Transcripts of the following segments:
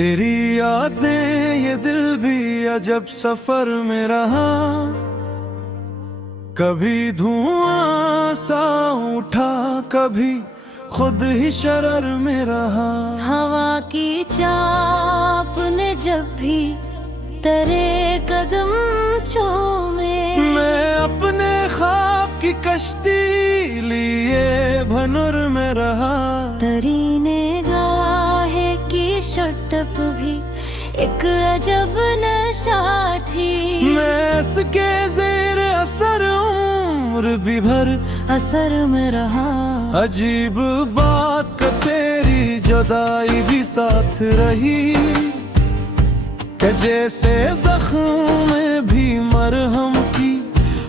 तेरी यादें ये दिल भी अजब सफर में रहा, कभी धुआं सा उठा कभी खुद ही शरर में रहा। हवा की चाप ने जब भी तेरे कदम चूमे, मैं अपने ख्वाब की कश्ती लिए भनुर में रहा। तरीने गाहे की शटप भी एक अजब नशा थी। मैं इसके ज़ेर असर उम्र भी भर असर में रहा। अजीब बात का तेरी जुदाई भी साथ रही, कि जैसे जख्म में भी मरहम की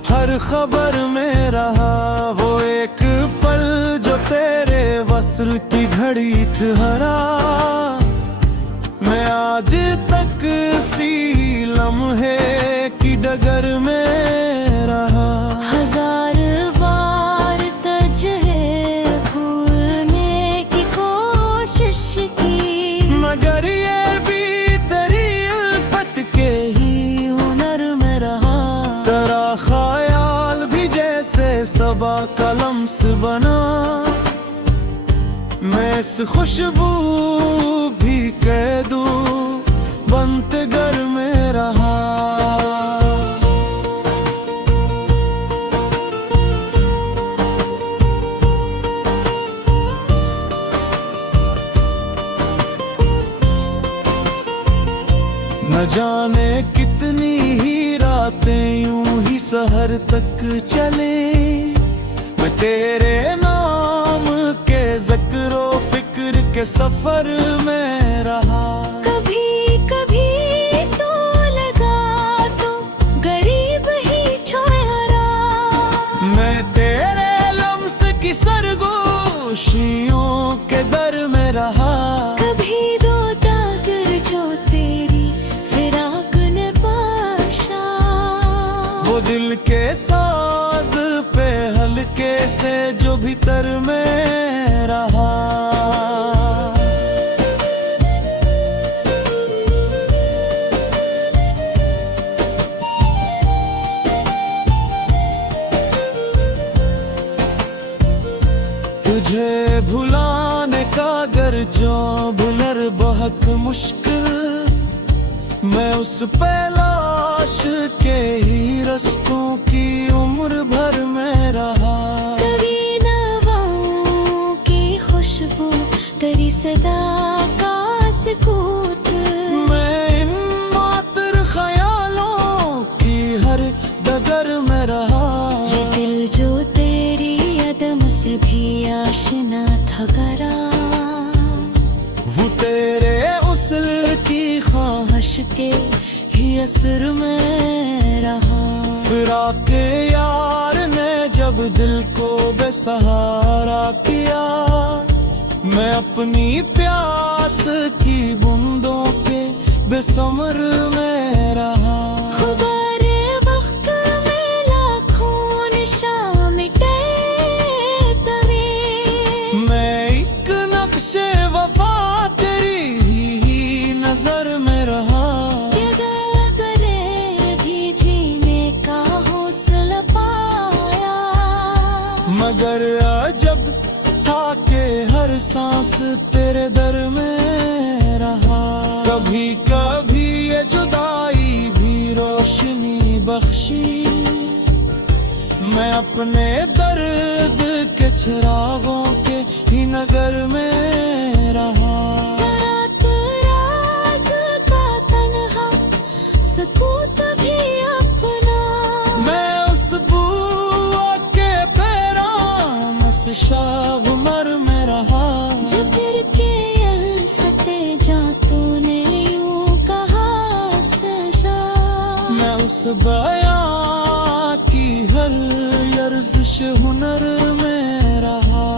हर खबर में रहा। वो एक पल जो तेरे वस्ल की घड़ी ठहरा, मैं आज तक सी लम्हे की डगर में रहा। हजार बार तुझे भूलने की कोशिश की, मगर ये भी तेरी उल्फत के ही हुनर में रहा। तेरा ख्याल भी जैसे सबा का लम्स बना, मैं इस खुशबू भी कह दूं बनते घर में रहा। न जाने कितनी ही रातें यूं ही सहर तक चले, मैं तेरे नाम के ज़िक्रो फिक्र के सफर में रहा। कभी कभी तो लगा तो गरीब ही ठहरा, मैं तेरे लम्स की सरगोशियों के दर में रहा। कभी दो दाग जो तेरी फिराक ने बख्शा, वो दिल के साज पे हल्के से जो भीतर में रहा। तुझे भुलाने का गर जो भुलर बहुत मुश्किल, मैं उस पे लाश के ही रस्तों की उम्र भर में रहा। कभी नवाओं की खुशबू तेरी सदा का सुकूत, मैं इन मात्र ख्यालों की हर डगर में रहा। ये दिल जो तेरी अदम से भी आशना था करा, वो तेरे उसल की ख्वाहिश के ही असर में रहा। फिराके यार ने जब दिल को बेसहारा किया, मैं अपनी प्यास की बूंदों के बेसमर में रहा। खुबारे वक्त में लाखों निशान मिटे तभी, मैं एक नक्शे वफा तेरी ही नजर में रहा। यगा करे भी जीने का हौसला पाया, मगर अजब था के हर सांस तेरे दर में रहा। कभी कभी ये जुदाई भी रोशनी बख्शी, मैं अपने दर्द के चिरागों के ही नगर में रहा। रात रात का तन्हा सकूत भी अपना, मैं उस बुआ के पैरामस शाह उमर में रहा। जो फिर के अल्फते जा तूने यूं कहा सजा, मैं उस बयां की हर लर्ज़िश हुनर में रहा।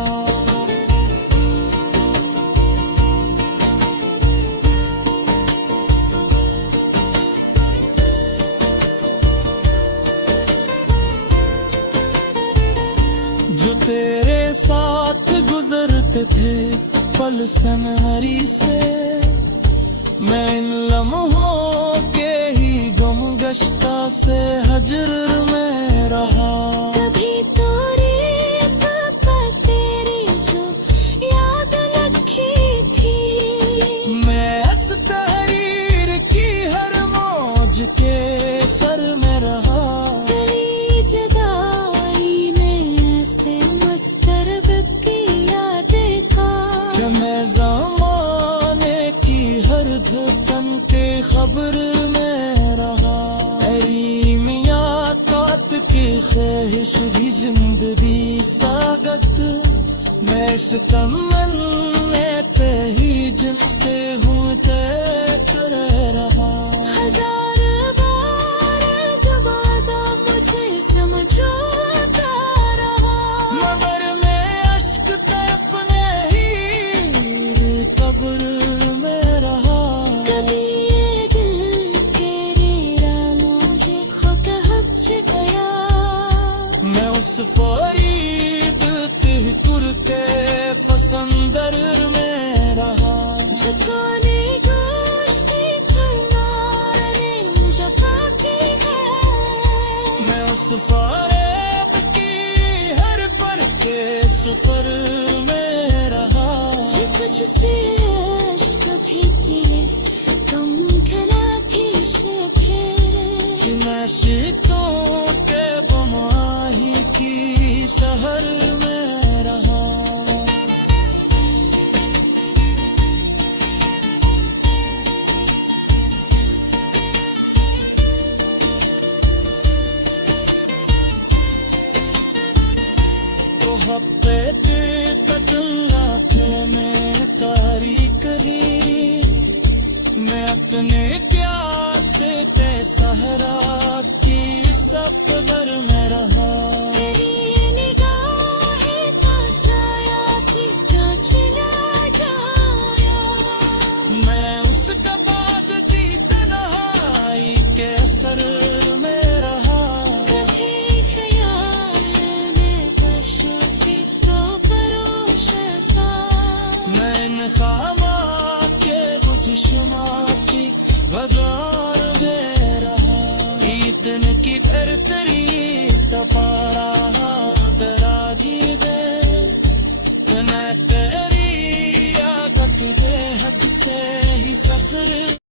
जो तेरे साथ गुजरते थे पल सनहरी से, मैं इन लम्हों के ही गम गश्ता से हजर में रहा। कभी तो रे पापा तेरी जो याद लगी थी। मैं इस तहरीर की हर मौज के सर में रहा। तेरी जुदाई में ऐसे मस्तरब की यादें था कि मैं ज़माने की हर धड़कन के खबर में रहा। तेरी मियाँ तात की ख्वाहिश भी जिंदगी सागत। मैं इस तमन्ने पे ही जिनसे हूँ तय कर रहा। हजार बार ज़बादा मुझे समझाता रहा। मगर मैं अश्क तपने ही कब्र में रहा। कभी ये दिल तेरे रानों के खुद हच गया। मैं उस फरीद तुर के फसंदर में रहा। झुकाने दोस्ती करना जफा की है। मैं उस फारेब की हर पल के सफर में रहा। ये तुझसे इश्क भी किए तुम खला की शफे। कि मैं शीतों के बमाही की शहर में रहा। तो हफ्ते तकल्ला थे मैं तारीख ली। मैं अपने प्यास ते सहरा की सफर में रहा। तेरी ये निगाहें का साया थी जो चला जाया। मैं उसका बाद दी तन्हाई के सर में रहा। कभी ख्याल में बशो के तो परोश सा। मैं इन खामा के कुछ शुमा की बाजार में रहा। ईदन की तरतरी तपारा तेरा दी दे। मैं तेरी आदत दे हद से ही सखर